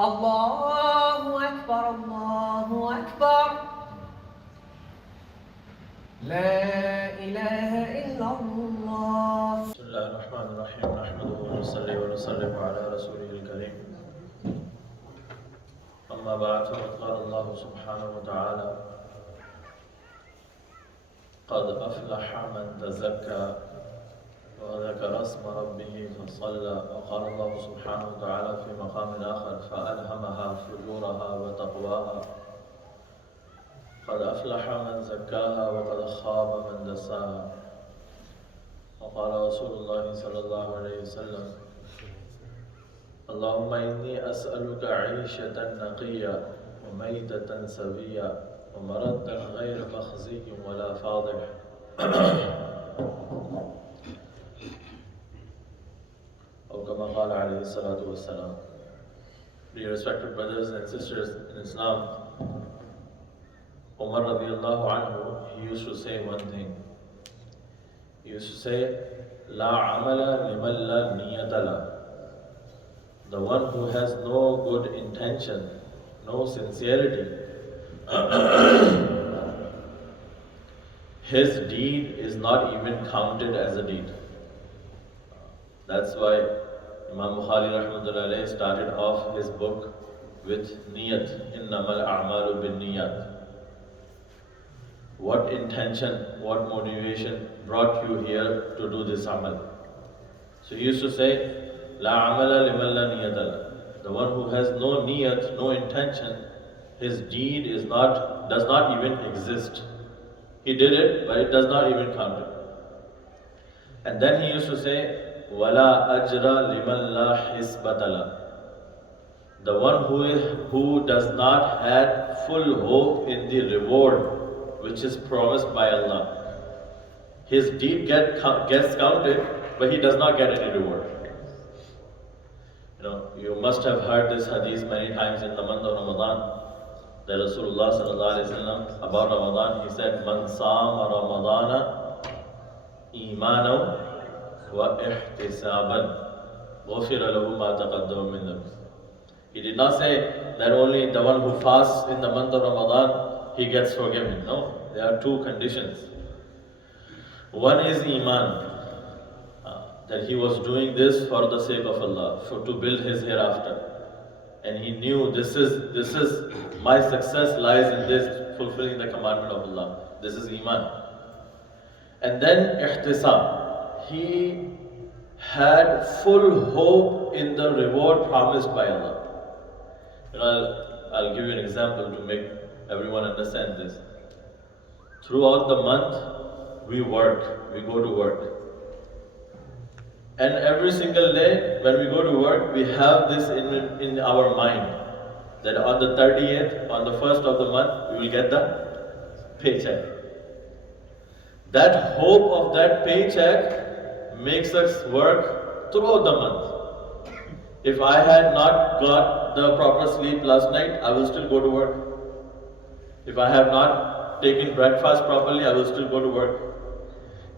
Allahu Akbar, Allahu Akbar. La ilaha illallah. Bismillahir Rahmanir Rahim. Nahmaduhu wa nusalli wa nusallimu ala rasulihil kareem. Amma ba'd, qala Allah subhanahu wa ta'ala قد أفلح من تزكى وذكر اسم ربه فصلى وقال الله سبحانه وتعالى في مقام آخر فألهمها فجورها وتقواها قد أفلح من زكاها وقد خاب من دساها وقال رسول الله صلى الله عليه وسلم اللهم إني أسألك عيشة نقية وميتة سوية ومردا غير مخزي ولا فاضح. أو كما قال عليه الصلاة والسلام. Dear respected brothers and sisters in Islam, Umar radiallahu anhu, he used to say one thing. He used to say, La amala liman la niyata la. The one who has no good intention, no sincerity, his deed is not even counted as a deed. That's why Imam Bukhari rahmatullahi alayhi started off his book with niyat, innamal a'malu bin niyat. What intention, what motivation brought you here to do this amal? So he used to say, La amala liman la niyata la. The one who has no niyat, no intention, his deed does not even exist. He did it, but it does not even count it. And then he used to say, Wala ajra liman la hisbatala. The one who does not have full hope in the reward which is promised by Allah. His deed gets counted, but he does not get any reward. You must have heard this hadith many times in the month of Ramadan. That Rasulullah sallallahu alaihi wasallam about Ramadan, he said, Man sama Ramadana imanan wa ihtisaban ghufira lahu ma taqaddama min dhanbi. He did not say that only the one who fasts in the month of Ramadan, he gets forgiven. No, there are two conditions. One is iman, that he was doing this for the sake of Allah, to build his hereafter. And he knew this is my success lies in this, fulfilling the commandment of Allah. This is iman. And then ihtisab. He had full hope in the reward promised by Allah. I'll give you an example to make everyone understand this. Throughout the month, we go to work. And every single day when we go to work, we have this in our mind that on the 30th, on the 1st of the month, we will get the paycheck. That hope of that paycheck makes us work throughout the month. If I had not got the proper sleep last night, I will still go to work. If I have not taken breakfast properly, I will still go to work.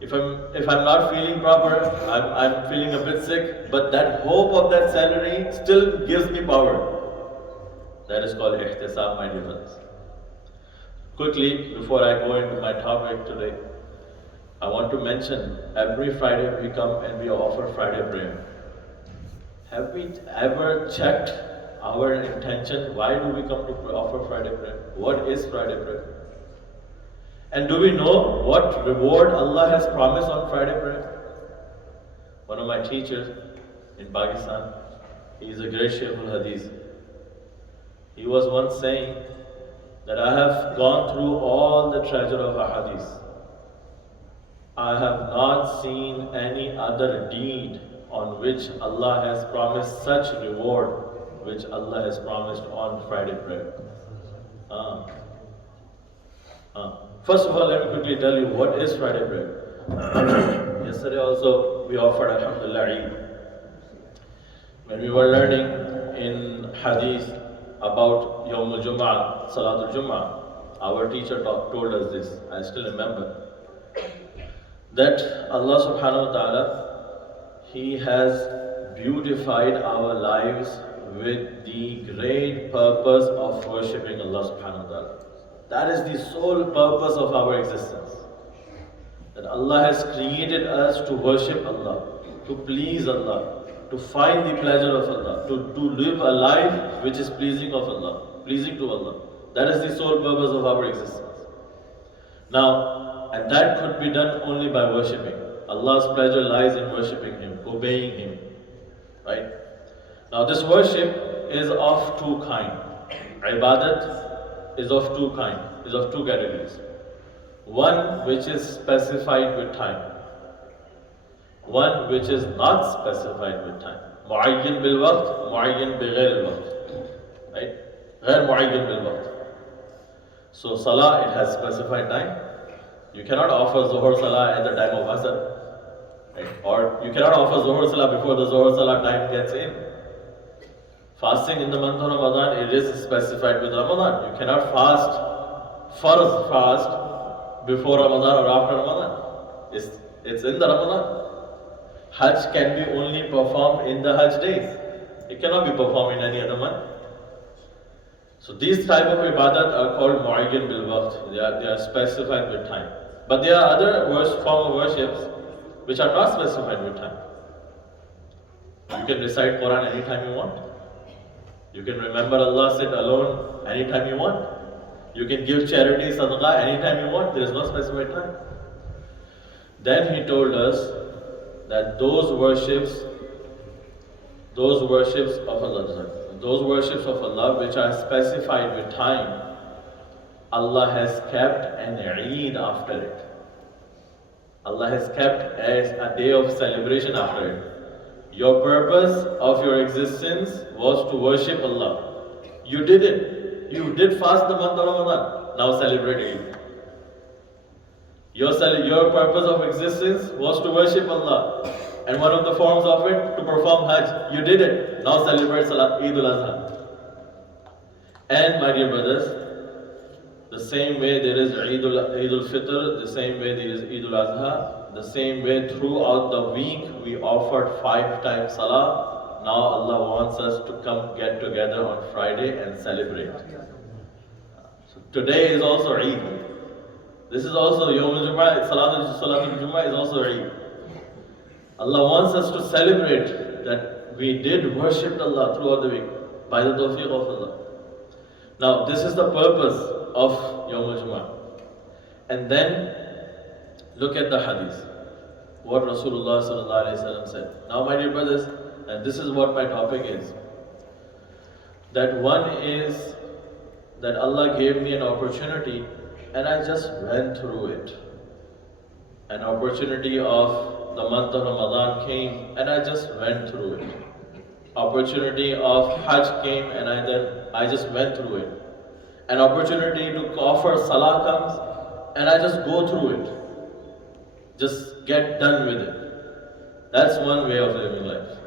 If I'm not feeling proper, I'm feeling a bit sick, but that hope of that salary still gives me power. That is called ihtisab, my dear friends. Quickly, before I go into my topic today, I want to mention every Friday we come and we offer Friday prayer. Have we ever checked our intention? Why do we come to offer Friday prayer? What is Friday prayer? And do we know what reward Allah has promised on Friday prayer? One of my teachers in Pakistan, he is a great Shaykh al-Hadith. He was once saying that I have gone through all the treasure of Ahadith. I have not seen any other deed on which Allah has promised such reward which Allah has promised on Friday prayer. First of all, let me quickly tell you what is Friday prayer. Yesterday also we offered Alhamdulillah Eid. When we were learning in Hadith about Yawmul Jumah, Salatul Jumah, our teacher told us this, I still remember, that Allah subhanahu wa ta'ala, He has beautified our lives with the great purpose of worshipping Allah subhanahu wa ta'ala. That is the sole purpose of our existence. That Allah has created us to worship Allah, to please Allah, to find the pleasure of Allah, to live a life which is pleasing of Allah, pleasing to Allah. That is the sole purpose of our existence. Now, and that could be done only by worshipping. Allah's pleasure lies in worshipping Him, obeying Him. Right? Now this worship is of two kinds. Ibadat is of two kinds, is of two categories. One which is specified with time. One which is not specified with time. Mu'ayyin bil waqt, mu'ayyin bi ghayr al waqt. Right? Ghayr mu'ayyin bil waqt. So salah, it has specified time. You cannot offer Zuhur Salah at the time of Asr. Right? Or you cannot offer Zuhur Salah before the Zuhur Salah time gets in. Fasting in the month of Ramadan, it is specified with Ramadan. You cannot fast, farz fast before Ramadan or after Ramadan. It's in the Ramadan. Hajj can be only performed in the Hajj days. It cannot be performed in any other month. So these type of ibadat are called mu'ayyan bil waqt. They are specified with time. But there are other form of worships which are not specified with time. You can recite Quran anytime you want. You can remember Allah, sit alone anytime you want. You can give charity, sadaqah anytime you want. There is no specified time. Then He told us that those worships of Allah which are specified with time, Allah has kept an Eid after it. Allah has kept as a day of celebration after it. Your purpose of your existence was to worship Allah. You did it. You did fast the month of Ramadan. Now celebrate Eid. Your purpose of existence was to worship Allah. And one of the forms of it, to perform Hajj. You did it. Now celebrate Eid al-Adha. And my dear brothers, the same way there is Eid al-Fitr, the same way there is Eid al-Adha, the same way throughout the week we offered 5 times Salah. Now Allah wants us to come get together on Friday and celebrate. So today is also Eid. This is also Yawm al-Jumah, Salatul Jumah is also Eid. Allah wants us to celebrate that we did worship Allah throughout the week by the tawfiq of Allah. Now this is the purpose of Yawm al-Jumah. And then look at the hadith. What Rasulullah sallallahu alaihi wasallam said. Now my dear brothers, and this is what my topic is. That one is that Allah gave me an opportunity and I just went through it. An opportunity of the month of Ramadan came and I just went through it. Opportunity of Hajj came and I just went through it. An opportunity to offer Salah comes and I just go through it. Just get done with it. That's one way of living life.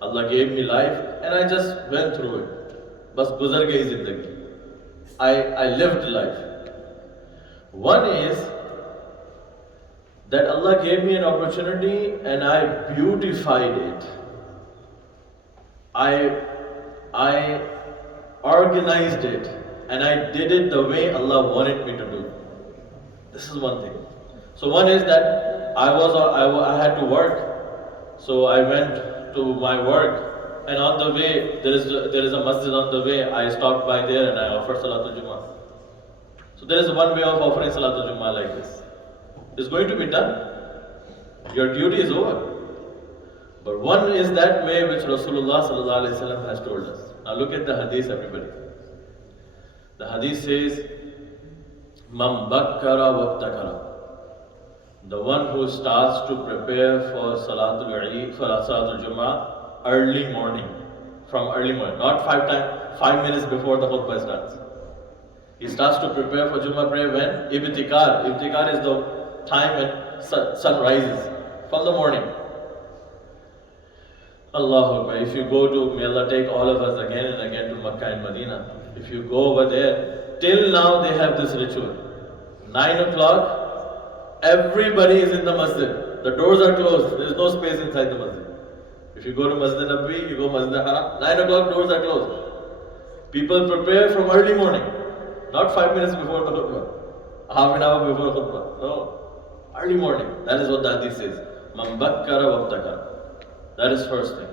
Allah gave me life and I just went through it. Bas guzar gayi zindagi. I lived life. One is that Allah gave me an opportunity and I beautified it. I organized it and I did it the way Allah wanted me to do. This is one thing. So one is that I had to work, so I went to my work, and on the way there is a masjid on the way. I stopped by there and I offered Salatul Jumah. So there is one way of offering Salatul Jumah like this. It's going to be done. Your duty is over. But one is that way which Rasulullah sallallahu alaihi wasallam has told us. Now look at the hadith, everybody. The hadith says, "Man bakkara wabtakara." The one who starts to prepare for Salatul Eid, for Salatul Jum'ah, early morning, from early morning, not 5 minutes before the Khutba starts. He starts to prepare for Jum'ah prayer when? Ibtikar. Ibtikar is the time when sun rises, from the morning. Allahu Akbar. If you go to, may Allah take all of us again and again to Makkah and Medina. If you go over there, till now they have this ritual. 9 o'clock, everybody is in the masjid. The doors are closed. There is no space inside the masjid. If you go to Masjid Nabawi, you go Masjid Haram, 9 o'clock doors are closed. People prepare from early morning, not 5 minutes before the khutbah, half an hour before khutbah. No, early morning. That is what the hadith says. Man bakkara wabtakara. That is first thing.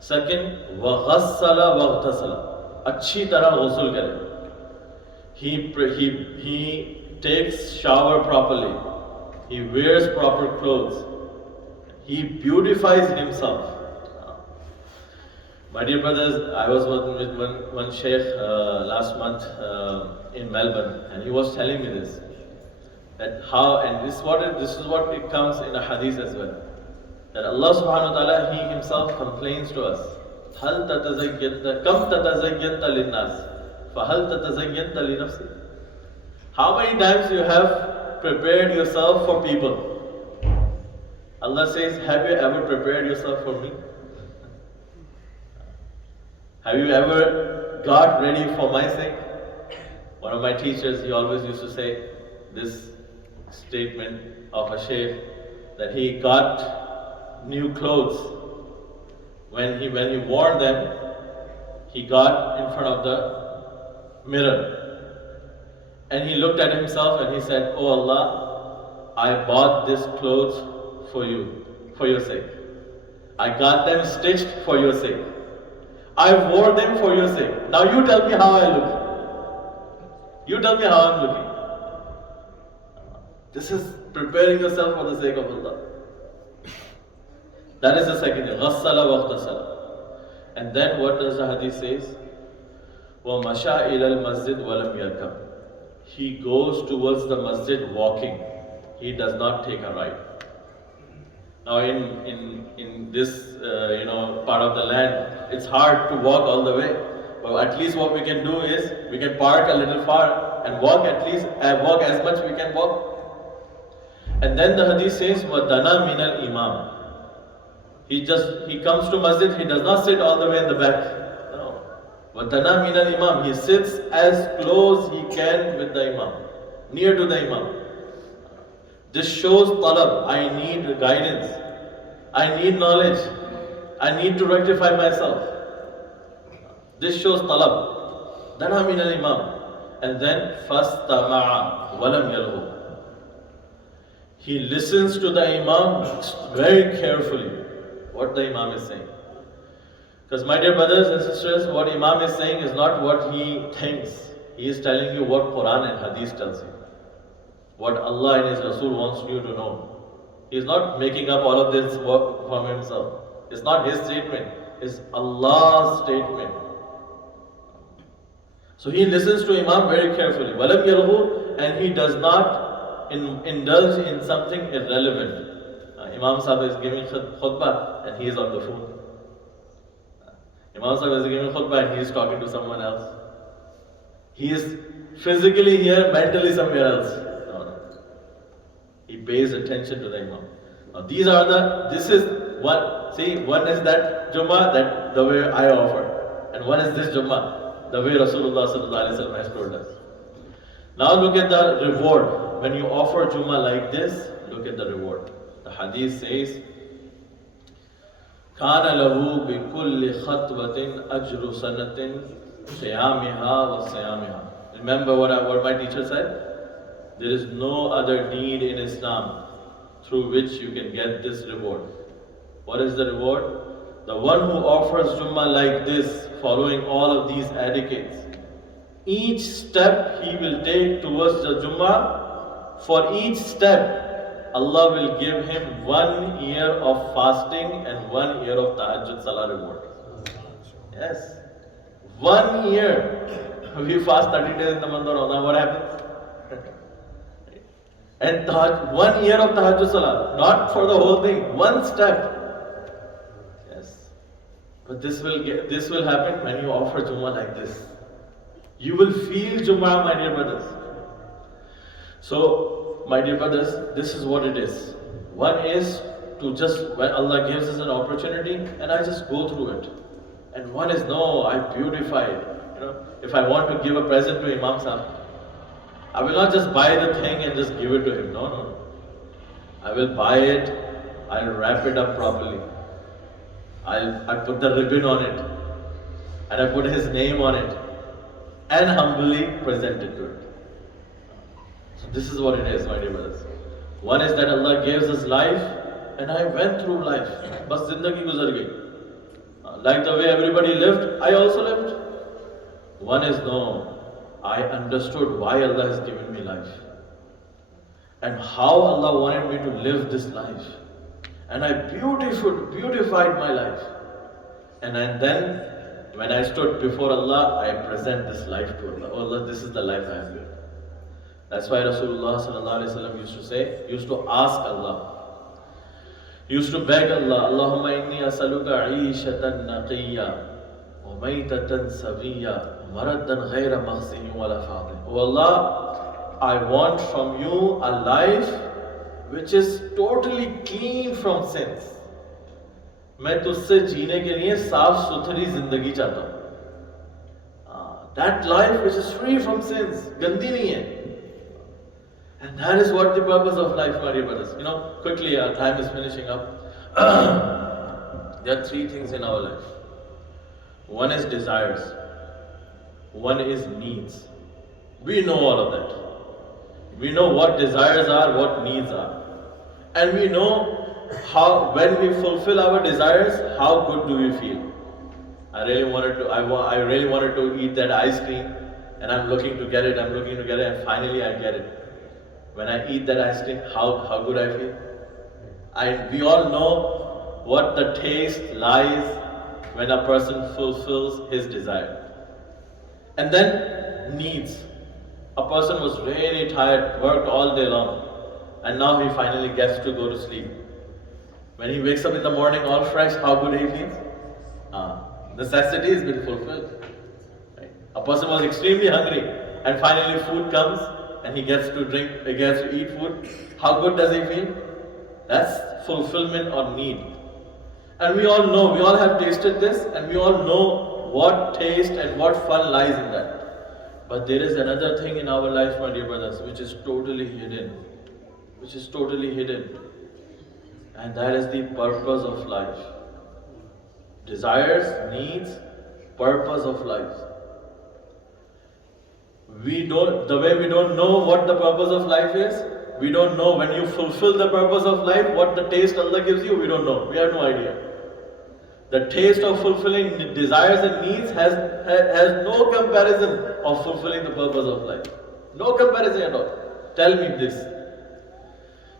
Second, waghassala waghtasala. Achhi tarah ghusl kare. He takes shower properly. He wears proper clothes. He beautifies himself. My dear brothers, I was with one sheikh last month in Melbourne, and he was telling me this. That how, and this is what it comes in a hadith as well. That Allah subhanahu wa ta'ala, He Himself complains to us. هَلْ تَتَزَيَّنْتَ كَمْ تَتَزَيَّنْتَ لِلنَّاسِ فَهَلْ تَتَزَيَّنْتَ لِنَفْسِكَ. How many times you have prepared yourself for people? Allah says, have you ever prepared yourself for me? Have you ever got ready for my sake? One of my teachers, he always used to say this statement of a sheikh, that he got new clothes. When he wore them, he got in front of the mirror. And he looked at himself and he said, Oh Allah, I bought these clothes for you, for your sake. I got them stitched for your sake. I wore them for your sake. Now you tell me how I look. You tell me how I'm looking. This is preparing yourself for the sake of Allah. That is the second thing. Ghassala waghtasala. And then what does the hadith says? وَمَشَى إِلَى الْمَسْجِدِ وَلَمْ يَرْكَبْ. He goes towards the masjid walking. He does not take a ride. Now in this part of the land, it's hard to walk all the way. But at least what we can do is we can park a little far and walk walk as much we can walk. And then the hadith says, وَدَنَا مِنَ الْإِمَامِ. He comes to masjid, he does not sit all the way in the back. No. وَدَنَا مِنَ الْإِمَامِ. He sits as close he can with the imam, near to the imam. This shows talab. I need guidance. I need knowledge. I need to rectify myself. This shows talab. Dana min al-imam. And then fastama'a walam yalghu. He listens to the imam very carefully, what the imam is saying. Because my dear brothers and sisters, what imam is saying is not what he thinks. He is telling you what Quran and Hadith tells you. What Allah and His Rasul wants you to know. He is not making up all of this work from himself. It's not his statement. It's Allah's statement. So he listens to Imam very carefully. وَلَمْ يَلْغُ. And he does not indulge in something irrelevant. Imam Sahib is giving khutbah and he is on the phone. Imam Sahib is giving khutbah and he is talking to someone else. He is physically here, mentally somewhere else. He pays attention to the Imam. Now this is one, see, one is that Jumah, that the way I offer. And one is this Jumah, the way Rasulullah sallallahu alaihi wasallam has told us. Now look at the reward. When you offer Jumah like this, look at the reward. The hadith says, كَانَ لَهُ بِكُلِّ خَطْوَةٍ أَجْرُ سَنَةٍ صِيَامِهَا وَصِيَامِهَا. Remember what my teacher said? There is no other deed in Islam through which you can get this reward. What is the reward? The one who offers Jummah like this, following all of these etiquettes, each step he will take towards the Jummah, for each step, Allah will give him 1 year of fasting and 1 year of Tahajjud Salah reward. Yes. 1 year. We fast 30 days in the month of Ramadan, what happens? And 1 year of Tahajjud Salah, not for the whole thing, one step. Yes. But this will happen when you offer Jummah like this. You will feel Jummah, my dear brothers. So, my dear brothers, this is what it is. One is to just, when Allah gives us an opportunity, and I just go through it. And one is, no, I beautify it. If I want to give a present to Imam Sahib, I will not just buy the thing and just give it to him. No. I will buy it, I'll wrap it up properly. I put the ribbon on it, and I put his name on it, and humbly presented to it. So this is what it is, my dear brothers. One is that Allah gives us life, and I went through life. Bas zindagi guzar gayi. Like the way everybody lived, I also lived. One is no, I understood why Allah has given me life, and how Allah wanted me to live this life. And I beautified my life. And then, when I stood before Allah, I present this life to Allah. Oh Allah, this is the life I have lived. That's why Rasulullah sallallahu alaihi wasallam used to ask Allah, used to beg Allah, Allahumma inni asaluka aishatan naqiyya, wa maytatan saviyya, maraddan ghayra makhziyin wala fadin. Oh Allah, I want from you a life which is totally clean from sins. मैं तुझसे जीने के लिए साफ सुथरी जिंदगी चाहता हूँ. That life which is free from sins, गंदी नहीं है. And that is what the purpose of life, my dear brothers. Quickly, our time is finishing up. There are three things in our life. One is desires. One is needs. We know all of that. We know what desires are, what needs are. And we know how, when we fulfill our desires, how good do we feel. I really wanted to eat that ice cream, and I'm looking to get it, and finally I get it. When I eat that ice cream, how good I feel. We all know what the taste lies when a person fulfills his desire. And then needs. A person was really tired, worked all day long, and now he finally gets to go to sleep. When he wakes up in the morning all fresh, how good he feels? Necessity has been fulfilled. Right? A person was extremely hungry, and finally food comes, and he gets to eat food. How good does he feel? That's fulfillment or need. And we all know, we all have tasted this, and we all know what taste and what fun lies in that. But there is another thing in our life, my dear brothers, which is totally hidden. And that is the purpose of life. Desires, needs, purpose of life. The way we don't know what the purpose of life is, we don't know when you fulfill the purpose of life, what the taste Allah gives you, we don't know. We have no idea. The taste of fulfilling desires and needs has no comparison of fulfilling the purpose of life. No comparison at all. Tell me this.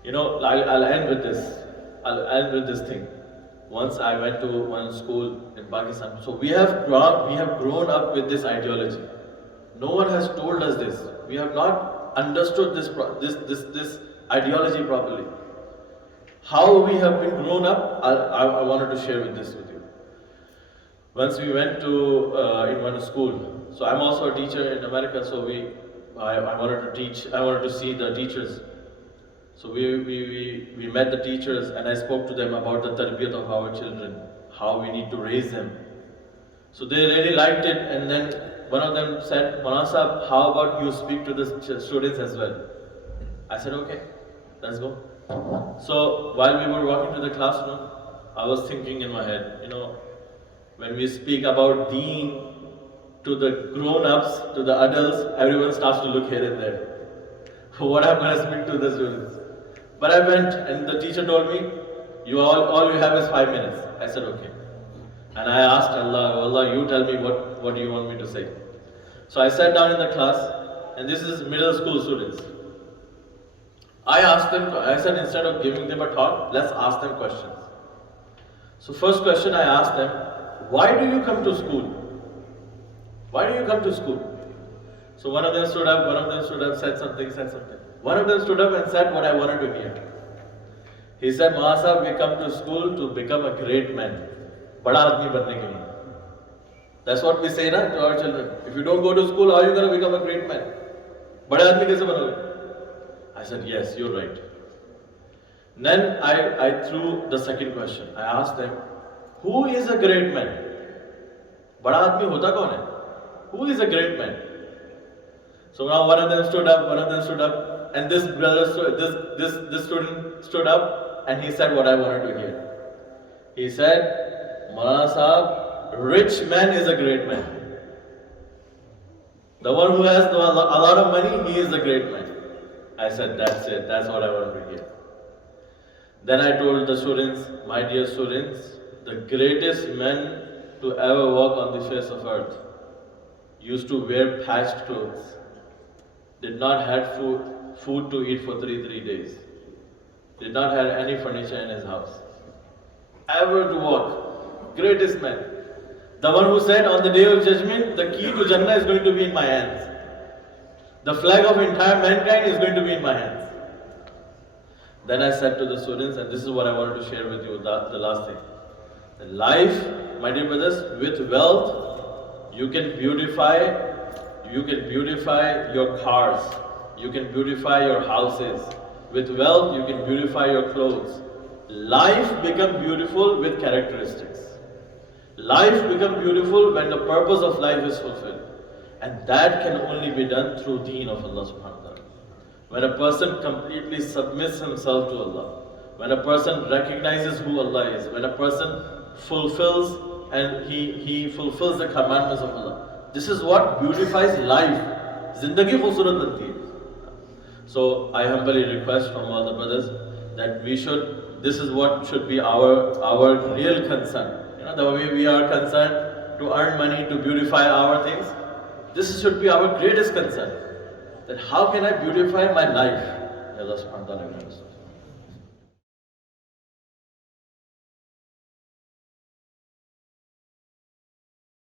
I'll end with this. I'll end with this thing. Once I went to one school in Pakistan. So we have grown up with this ideology. No one has told us this. We have not understood this ideology properly. How we have been grown up, I wanted to share with this with you. Once we went to in one school. So I'm also a teacher in America. So I wanted to teach. I wanted to see the teachers. So we met the teachers, and I spoke to them about the tarbiyat of our children, how we need to raise them. So they really liked it, and then one of them said, Maulana Sahab, how about you speak to the students as well? I said, okay, let's go. So while we were walking to the classroom, I was thinking in my head, when we speak about deen to the grown-ups, to the adults, everyone starts to look here and there. What am I going to speak to the students? But I went, and the teacher told me, all you have is 5 minutes. I said, okay. And I asked Allah, Allah, you tell me what do you want me to say? So I sat down in the class, and this is middle school students. I asked them, I said, instead of giving them a talk, let's ask them questions. So first question I asked them, why do you come to school? Why do you come to school? So one of them stood up, said something. One of them stood up and said what I wanted to hear. He said, Maulana Sahab, we come to school to become a great man. Bada aadmi banne ke liye. That's what we say to our children. If you don't go to school, how are you going to become a great man? Bada aadmi kaise banoge? I said, yes, you're right. Then I threw the second question. I asked them, who is a great man? Bada aadmi hota kaun hai? Who is a great man? So now one of them stood up, and this student stood up, and he said what I wanted to hear. He said, Maulana Sahab, rich man is a great man. The one who has a lot of money, he is a great man. I said, that's it, that's what I want to hear. Then I told the students, my dear students, the greatest men to ever walk on the face of earth used to wear patched clothes, did not have food to eat for three days, did not have any furniture in his house. Ever to walk, greatest man. The one who said on the day of judgment, the key to Jannah is going to be in my hands. The flag of entire mankind is going to be in my hands. Then I said to the students, and this is what I wanted to share with you, the last thing. The life, my dear brothers, with wealth, you can beautify your cars, you can beautify your houses. With wealth, you can beautify your clothes. Life becomes beautiful with characteristics. Life becomes beautiful when the purpose of life is fulfilled. And that can only be done through deen of Allah subhanahu wa ta'ala. When a person completely submits himself to Allah, when a person recognizes who Allah is, when a person fulfills and he fulfills the commandments of Allah. This is what beautifies life. Zindagi khubsurat banti hai. So I humbly request from all the brothers that this is what should be our real concern. The way we are concerned to earn money, to beautify our things, this should be our greatest concern. That how can I beautify my life? Allah subhanahu wa ta'ala.